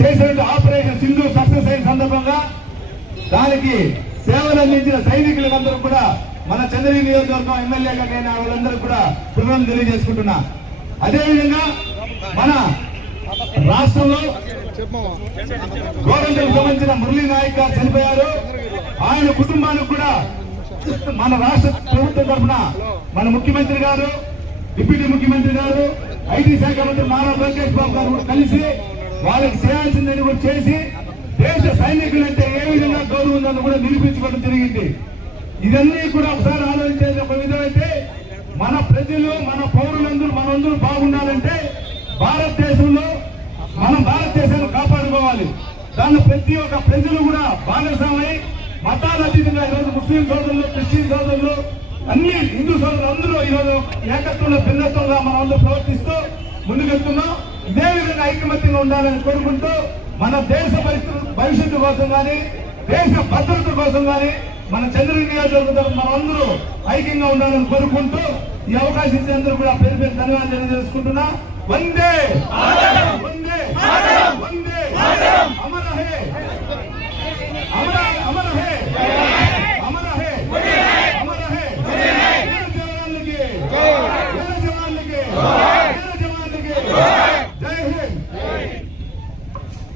చేసిన operation Sindhu success అయిన సందర్భంగా దానికి సేవలు అందించిన సైనికులందరూ కూడా మన చంద్రగిరి నియోజకవర్గం ఎమ్మెల్యేగా నేను వాళ్ళందరూ కూడా కృతజ్ఞతలు తెలియజేసుకుంటున్నా. అదేవిధంగా మన రాష్ట్రంలో గోరంట్లకు సంబంధించిన మురళీ నాయక్ గారు చనిపోయారు. ఆయన కుటుంబానికి కూడా మన రాష్ట్ర ప్రభుత్వం తరఫున మన ముఖ్యమంత్రి గారు, డిప్యూటీ ముఖ్యమంత్రి గారు, ఐటీ శాఖ మంత్రి నారా లోకేష్ బాబు గారు కూడా కలిసి వాళ్ళకి చేయాల్సిందని కూడా చేసి దేశ సైనికులంటే ఏ విధంగా గౌరవం ఉందని కూడా నిరూపించుకోవడం జరిగింది. ఇవన్నీ కూడా ఒకసారి ఆలోచించేది ఒక విధమైతే మన ప్రజలు, మన పౌరులందరూ మనందరూ బాగుండాలంటే భారతదేశంలో మనం భారతదేశాన్ని కాపాడుకోవాలి. దాన్ని ప్రతి ఒక్క ప్రజలు కూడా భాగస్వామై మతాల అతీతంగా ఈరోజు ముస్లిం సోదరులు, క్రిస్టియన్ సోదరులు, అన్ని హిందూ సోదరులు అందరూ ఈరోజు ఏకత్వంలో భిన్నత్వంగా మనం అందరూ ప్రవర్తిస్తూ ముందుకెళ్తున్నాం. ఇదే విధంగా ఐకమత్యంగా ఉండాలని కోరుకుంటూ మన దేశ భవిష్యత్తు కోసం కానీ, దేశ భద్రత కోసం కానీ మన చంద్రగిరి నియోజకవర్గం మనం అందరూ ఐక్యంగా ఉండాలని కోరుకుంటూ ఈ అవకాశం ఇచ్చేందుకు కూడా పేరు ధన్యవాదాలు తెలియజేసుకుంటున్నా. వందే